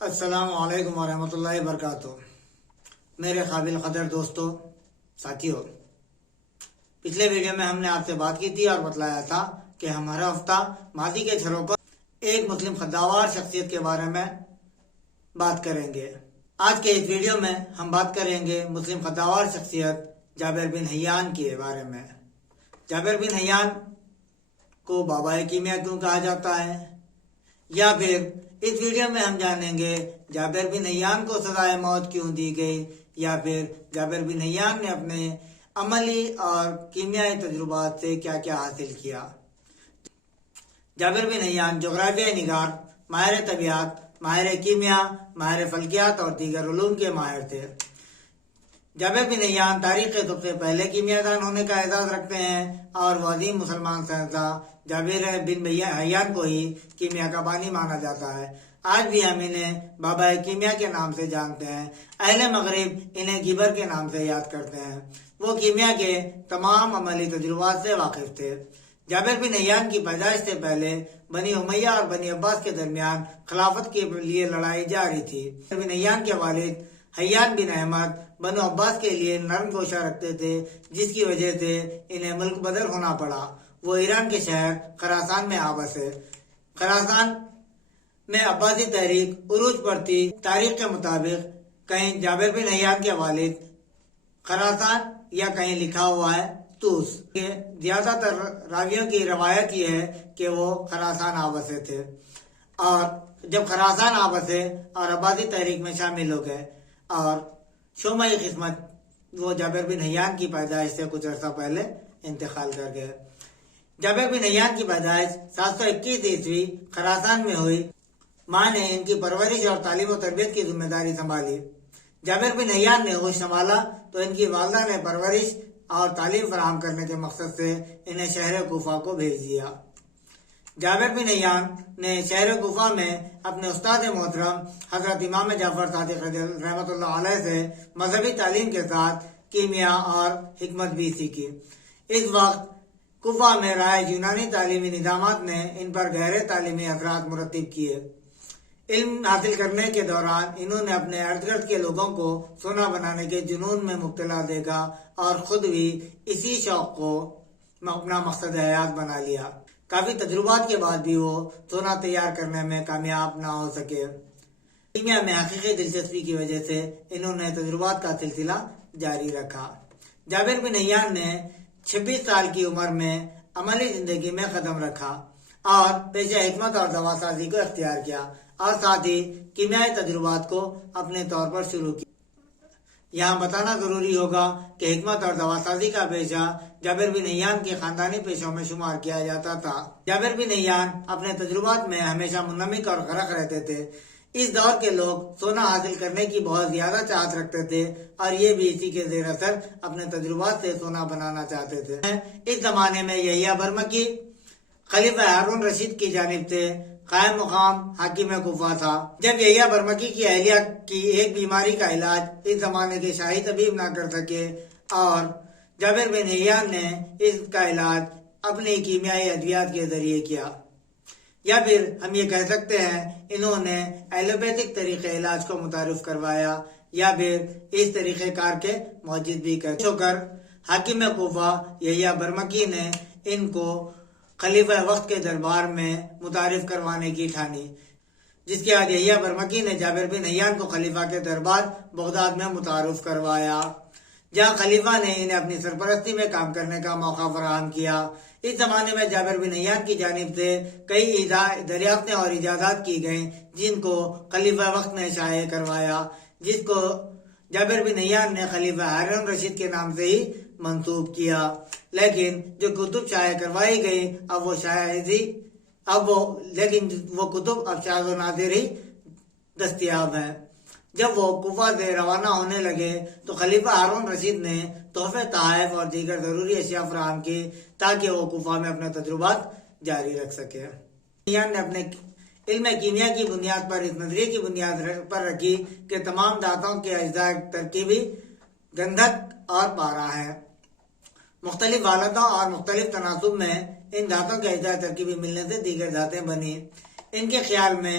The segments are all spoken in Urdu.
السلام علیکم ورحمۃ اللہ وبرکاتہ۔ میرے قابل قدر دوستو، ساتھیوں، پچھلے ویڈیو میں ہم نے آپ سے بات کی تھی اور بتلایا تھا کہ ہمارا ہفتہ ماضی کے چھڑوں پر ایک مسلم خداوار شخصیت کے بارے میں بات کریں گے۔ آج کے اس ویڈیو میں ہم بات کریں گے مسلم خداوار شخصیت جابر بن حیان کے بارے میں۔ جابر بن حیان کو بابا کیمیا کیوں کہا جاتا ہے، یا پھر اس ویڈیو میں ہم جانیں گے جابر بن حیان کو سزائے موت کیوں دی گئی، یا پھر جابر بن حیان نے اپنے عملی اور کیمیائی تجربات سے کیا کیا حاصل کیا۔ جابر بن حیان جغرافیہ نگار، ماہر طبیعت، ماہر کیمیا، ماہر فلکیات اور دیگر علوم کے ماہر تھے۔ جابر بن حیان تاریخ کے سب سے پہلے کیمیا دان ہونے کا اعزاز رکھتے ہیں، اور وہ عظیم مسلمان سائنسداں جابر بن حیان کو ہی کیمیا کا بانی مانا جاتا ہے۔ آج بھی ہم انہیں بابا کیمیا کے نام سے جانتے ہیں۔ اہل مغرب انہیں گیبر کے نام سے یاد کرتے ہیں۔ وہ کیمیا کے تمام عملی تجربات سے واقف تھے۔ جابر بن حیان کی پیدائش سے پہلے بنی امیہ اور بنی عباس کے درمیان خلافت کے لیے لڑائی جاری تھی۔ جابر بن حیان کے والد حیان بن احمد بنو عباس کے لیے نرم گوشہ رکھتے تھے، جس کی وجہ سے انہیں ملک بدر ہونا پڑا۔ وہ ایران کے شہر خراسان میں آبس ہے۔ خراسان میں عباسی تحریک عروج پر تھی۔ تاریخ کے مطابق کہیں جابر بن حیان کے والد خراسان یا کہیں لکھا ہوا ہے توس۔ زیادہ تر راویوں کی روایت یہ ہے کہ وہ خراسان آبسے تھے، اور جب خراسان آبسے اور عباسی تحریک میں شامل ہو گئے اور شعمۂ قسمت وہ جابر بن حیان کی پیدائش سے کچھ عرصہ پہلے انتقال کر گئے۔ جابر بن حیان کی پیدائش 721 عیسوی خراسان میں ہوئی۔ ماں نے ان کی پرورش اور تعلیم و تربیت کی ذمہ داری سنبھالی۔ جابر بن حیان نے ہوش سنبھالا تو ان کی والدہ نے پرورش اور تعلیم فراہم کرنے کے مقصد سے انہیں شہر کوفہ کو بھیج دیا۔ جابر بن حیان نے شہر کوفہ میں اپنے استاد محترم حضرت امام جعفر صادق رحمۃ اللہ علیہ سے مذہبی تعلیم کے ساتھ کیمیا اور حکمت بھی سیکھی۔ اس وقت کوفہ میں رائج یونانی تعلیمی نظامات نے ان پر گہرے تعلیمی اثرات مرتب کیے۔ علم حاصل کرنے کے دوران انہوں نے اپنے ارد گرد کے لوگوں کو سونا بنانے کے جنون میں مبتلا دیکھا اور خود بھی اسی شوق کو اپنا مقصد حیات بنا لیا۔ کافی تجربات کے بعد بھی وہ سونا تیار کرنے میں کامیاب نہ ہو سکے۔ کیمیا میں حقیقی دلچسپی کی وجہ سے انہوں نے تجربات کا سلسلہ جاری رکھا۔ جابر بن حیان نے 26 سال کی عمر میں عملی زندگی میں قدم رکھا اور پیشہ حکمت اور دوا سازی کو اختیار کیا، اور ساتھ ہی کیمیائی تجربات کو اپنے طور پر شروع کیا۔ یہاں بتانا ضروری ہوگا کہ حکمت اور دوا سازی کا پیشہ جابر بن حیان کے خاندانی پیشوں میں شمار کیا جاتا تھا۔ جابر بن حیان اپنے تجربات میں ہمیشہ منہمک اور غرق رہتے تھے۔ اس دور کے لوگ سونا حاصل کرنے کی بہت زیادہ چاہت رکھتے تھے، اور یہ بھی اسی کے زیر اثر اپنے تجربات سے سونا بنانا چاہتے تھے۔ اس زمانے میں یحییٰ برمکی خلیفہ ہارون رشید کی جانب سے قائم مقام حاکم کوفہ تھا۔ جب یحییٰ برمکی کی اہلیہ کی ایک بیماری کا علاج اس زمانے کے شاہی طبیب نہ کر سکے، اور جابر بن حیان نے اس کا علاج اپنی کیمیائی ادویات کے ذریعے کیا، یا پھر ہم یہ کہہ سکتے ہیں انہوں نے ایلوپیتھک طریقہ علاج کو متعارف کروایا، یا پھر اس طریقہ کار کے موجد بھی کر حاکم کوفہ یحییٰ برمکی نے ان کو خلیفہ وقت کے دربار میں متعارف کروانے کی ٹھانی، جس کے بعد یحییٰ برمکی نے جابر بن حیان کو خلیفہ کے دربار بغداد میں متعارف کروایا، جہاں خلیفہ نے انہیں اپنی سرپرستی میں کام کرنے کا موقع فراہم کیا۔ اس زمانے میں جابر بن حیان کی جانب سے کئی دریافتیں اور ایجادات کی گئیں، جن کو خلیفہ وقت نے شائع کروایا، جس کو جابر بن حیان نے خلیفہ ہارون رشید کے نام سے ہی منسوب کیا۔ لیکن جو کتب شائع کروائی گئی وہ کتب اب شاذ و نادر ہی دستیاب ہیں۔ جب وہ کوفہ سے روانہ ہونے لگے تو خلیفہ ہارون رشید نے تحفے، تحائف اور دیگر ضروری اشیاء فراہم کی تاکہ وہ کوفہ میں اپنے تجربات جاری رکھ سکے۔ حیان نے اپنے علم کیمیا کی بنیاد پر اس نظریے کی بنیاد پر رکھی کہ تمام دھاتوں کے اجزاء ترکیبی گندھک اور پارا ہے۔ مختلف حالتوں اور مختلف تناسب میں ان دھاتوں کے اجزاء ترکیبی ملنے سے دیگر دھاتیں بنی۔ ان کے خیال میں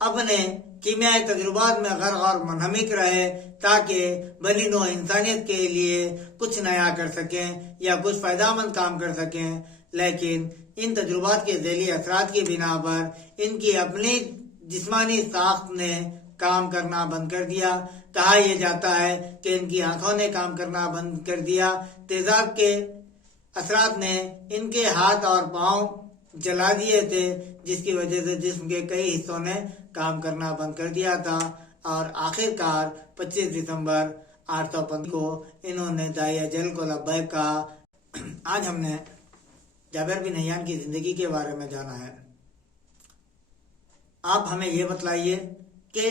اپنے کیمیائی تجربات میں غرق اور منہمک رہے تاکہ بنی نوع انسانیت کے لیے کچھ نیا کر سکیں یا کچھ فائدہ مند کام کر سکیں، لیکن ان تجربات کے ذیلی اثرات کی بنا پر ان کی اپنی جسمانی ساخت نے کام کرنا بند کر دیا۔ کہا یہ جاتا ہے کہ ان کی آنکھوں نے کام کرنا بند کر دیا۔ تیزاب کے اثرات نے ان کے ہاتھ اور پاؤں جلا دیے تھے، جس کی وجہ سے جسم کے کئی حصوں نے کام کرنا بند کر دیا تھا، اور آخر کار 25 دسمبر 805 کو انہوں نے دائی اجل کو لبیک کہا۔ آج ہم نے جابر بن حیان کی زندگی کے بارے میں جانا ہے۔ آپ ہمیں یہ بتلائیے کہ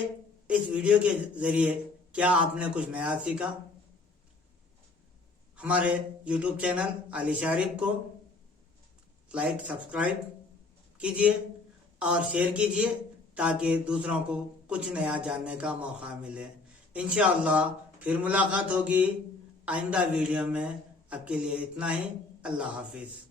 اس ویڈیو کے ذریعے کیا آپ نے کچھ نیا سیکھا؟ ہمارے یوٹیوب چینل علی شارف کو لائک سبسکرائب کیجیے اور شیئر کیجیے تاکہ دوسروں کو کچھ نیا جاننے کا موقع ملے۔ انشاءاللہ پھر ملاقات ہوگی آئندہ ویڈیو میں۔ اب کے لیے اتنا ہی، اللہ حافظ۔